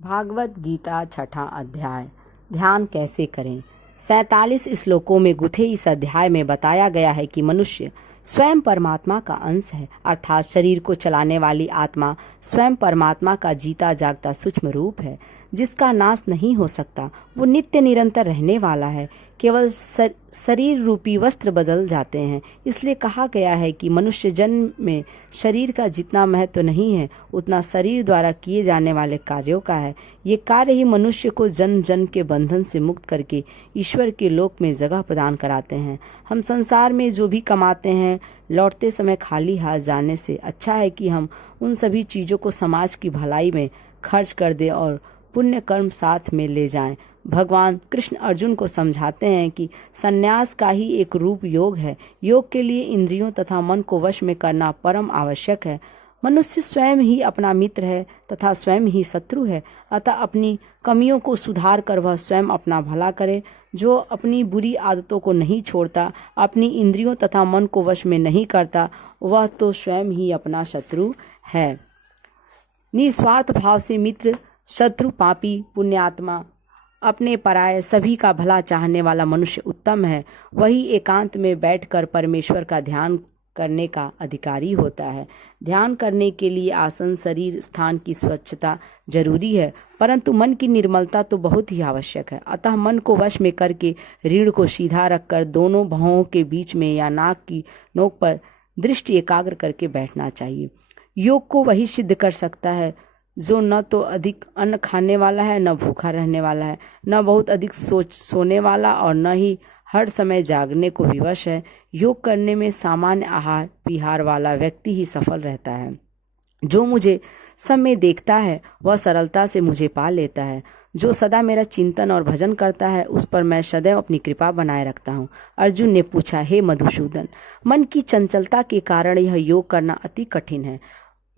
भागवत गीता छठा अध्याय। ध्यान कैसे करें। 47 श्लोकों में गुथे इस अध्याय में बताया गया है कि मनुष्य स्वयं परमात्मा का अंश है, अर्थात शरीर को चलाने वाली आत्मा स्वयं परमात्मा का जीता जागता सूक्ष्म रूप है, जिसका नाश नहीं हो सकता। वो नित्य निरंतर रहने वाला है। केवल शरीर रूपी वस्त्र बदल जाते हैं। इसलिए कहा गया है कि मनुष्य जन्म में शरीर का जितना महत्व नहीं है, उतना शरीर द्वारा किए जाने वाले कार्यों का है। ये कार्य ही मनुष्य को जन्म जन्म के बंधन से मुक्त करके ईश्वर के लोक में जगह प्रदान कराते हैं। हम संसार में जो भी कमाते हैं, लौटते समय खाली हाथ जाने से अच्छा है कि हम उन सभी चीज़ों को समाज की भलाई में खर्च कर दें और पुण्य कर्म साथ में ले जाएं। भगवान कृष्ण अर्जुन को समझाते हैं कि संन्यास का ही एक रूप योग है। योग के लिए इंद्रियों तथा मन को वश में करना परम आवश्यक है। मनुष्य स्वयं ही अपना मित्र है तथा स्वयं ही शत्रु है। अतः अपनी कमियों को सुधार कर वह स्वयं अपना भला करे। जो अपनी बुरी आदतों को नहीं छोड़ता, अपनी इंद्रियों तथा मन को वश में नहीं करता, वह तो स्वयं ही अपना शत्रु है। निस्वार्थ भाव से मित्र, शत्रु, पापी, पुण्यात्मा, अपने पराये सभी का भला चाहने वाला मनुष्य उत्तम है। वही एकांत में बैठकर परमेश्वर का ध्यान करने का अधिकारी होता है। ध्यान करने के लिए आसन, शरीर, स्थान की स्वच्छता जरूरी है, परंतु मन की निर्मलता तो बहुत ही आवश्यक है। अतः मन को वश में करके रीढ़ को सीधा रखकर दोनों भौहों के बीच में या नाक की नोक पर दृष्टि एकाग्र करके बैठना चाहिए। योग को वही सिद्ध कर सकता है जो न तो अधिक अन्न खाने वाला है, न भूखा रहने वाला है, न बहुत अधिक सोने वाला और न ही हर समय जागने को विवश है। योग करने में सामान्य आहार विहार वाला व्यक्ति ही सफल रहता है। जो मुझे सब में देखता है वह सरलता से मुझे पा लेता है। जो सदा मेरा चिंतन और भजन करता है उस पर मैं सदैव अपनी कृपा बनाए रखता हूँ। अर्जुन ने पूछा, हे मधुसूदन, मन की चंचलता के कारण यह योग करना अति कठिन है।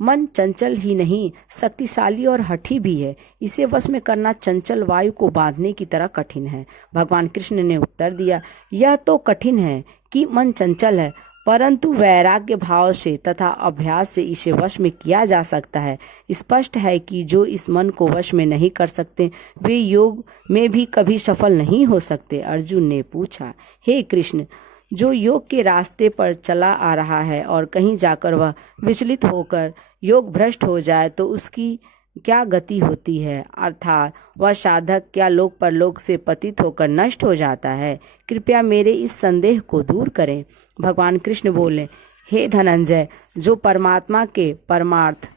मन चंचल ही नहीं, शक्तिशाली और हठी भी है। इसे वश में करना चंचल वायु को बांधने की तरह कठिन है। भगवान कृष्ण ने उत्तर दिया, यह तो कठिन है कि मन चंचल है, परंतु वैराग्य भाव से तथा अभ्यास से इसे वश में किया जा सकता है। स्पष्ट है कि जो इस मन को वश में नहीं कर सकते, वे योग में भी कभी सफल नहीं हो सकते। अर्जुन ने पूछा, हे कृष्ण, जो योग के रास्ते पर चला आ रहा है और कहीं जाकर वह विचलित होकर योग भ्रष्ट हो जाए तो उसकी क्या गति होती है, अर्थात वह साधक क्या लोक परलोक से पतित होकर नष्ट हो जाता है? कृपया मेरे इस संदेह को दूर करें। भगवान कृष्ण बोले, हे धनंजय, जो परमात्मा के परमार्थ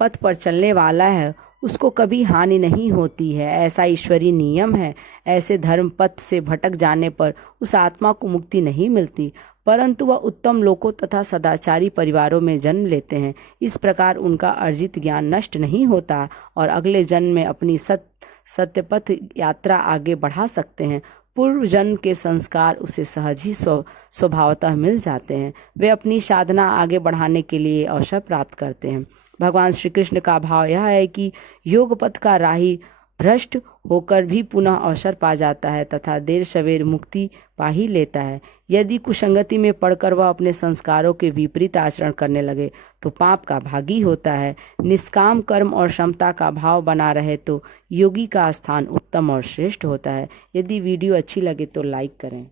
पथ पर चलने वाला है उसको कभी हानि नहीं होती है, ऐसा ईश्वरीय नियम है। ऐसे धर्म पथ से भटक जाने पर उस आत्मा को मुक्ति नहीं मिलती, परंतु वह उत्तम लोकों तथा सदाचारी परिवारों में जन्म लेते हैं। इस प्रकार उनका अर्जित ज्ञान नष्ट नहीं होता और अगले जन्म में अपनी सत्यपथ यात्रा आगे बढ़ा सकते हैं। पूर्व जन्म के संस्कार उसे सहज ही स्वभावतः मिल जाते हैं। वे अपनी साधना आगे बढ़ाने के लिए अवसर प्राप्त करते हैं। भगवान श्री कृष्ण का भाव यह है कि योग पथ का राही भ्रष्ट होकर भी पुनः अवसर पा जाता है तथा देर सवेर मुक्ति पा ही लेता है। यदि कुसंगति में पड़कर वह अपने संस्कारों के विपरीत आचरण करने लगे तो पाप का भागी होता है। निष्काम कर्म और समता का भाव बना रहे तो योगी का स्थान उत्तम और श्रेष्ठ होता है। यदि वीडियो अच्छी लगे तो लाइक करें।